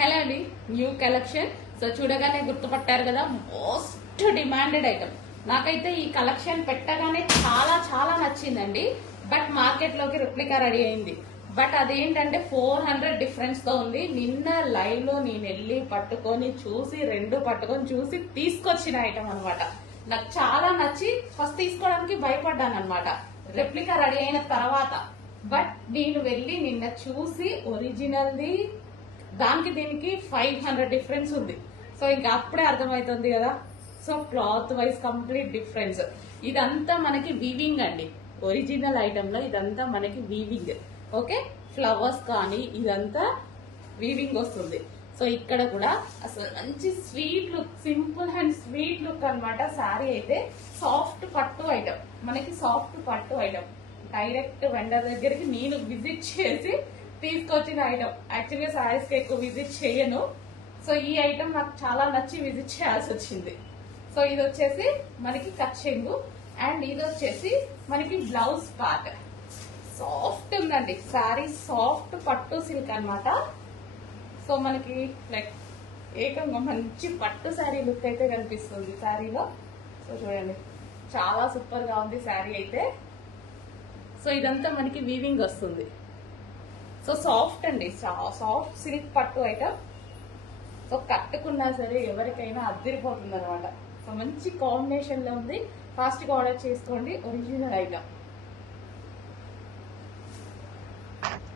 Hello అండి, new collection. So చూడగానే గుర్తుపట్టారు కదా, మోస్ట్ డిమాండెడ్ ఐటమ్. నాకైతే ఈ కలెక్షన్ పెట్టగానే చాలా చాలా నచ్చిందండి. బట్ మార్కెట్ లోకి రిప్లికా రెడీ అయింది. బట్ అదేంటంటే 400 డిఫరెన్స్ తో ఉంది. నిన్న లైవ్ లో నేను వెళ్ళి పట్టుకొని చూసి చూసి తీసుకొచ్చిన ఐటమ్ అనమాట. నాకు చాలా నచ్చి ఫస్ట్ తీసుకోవడానికి భయపడ్డాను అనమాట, రెప్లికా రెడీ అయిన తర్వాత. బట్ నేను వెళ్ళి నిన్న చూసి ఒరిజినల్ది దానికి దీనికి 500 డిఫరెన్స్ ఉంది. సో ఇంకా అప్పుడే అర్థమవుతుంది కదా. So cloth wise complete difference. ఇదంతా మనకి వీవింగ్ అండి. ఒరిజినల్ ఐటమ్ లో ఇదంతా మనకి వీవింగ్. ఓకే, ఫ్లవర్స్ కానీ ఇదంతా వీవింగ్ వస్తుంది. సో ఇక్కడ కూడా అసలు మంచి sweet look, simple and sweet look అన్నమాట. శారీ అయితే సాఫ్ట్ పట్టు ఐటమ్, మనకి సాఫ్ట్ పట్టు ఐటమ్. డైరెక్ట్ వెండర్ దగ్గరికి నేను విజిట్ చేసి తీసుకొచ్చిన ఐటమ్. యాక్చువల్గా శారీస్ కి ఎక్కువ విజిట్ చేయను. సో ఈ ఐటమ్ నాకు చాలా నచ్చి విజిట్ చేయాల్సి వచ్చింది. సో ఇది వచ్చేసి మనకి కచ్చెంగు అండ్ ఇది వచ్చేసి మనకి బ్లౌజ్ పార్ట్. సాఫ్ట్ ఉందండి శారీ, సాఫ్ట్ పట్టు సిల్క్ అన్నమాట. సో మనకి లైక్ ఏకంగా మంచి పట్టు శారీ లుక్ అయితే కనిపిస్తుంది శారీలో. సో చూడండి, చాలా సూపర్ గా ఉంది శారీ అయితే. సో ఇదంతా మనకి వీవింగ్ వస్తుంది. సో సాఫ్ట్ అండి, సాఫ్ట్ సిల్క్ పట్టు ఐటమ్. సో కట్టుకున్నా సరే ఎవరికైనా అద్దరిపోతుంది అనమాట. సో మంచి కాంబినేషన్ లో ఉంది. ఫాస్ట్ గా ఆర్డర్ చేసుకోండి, ఒరిజినల్ ఐటమ్.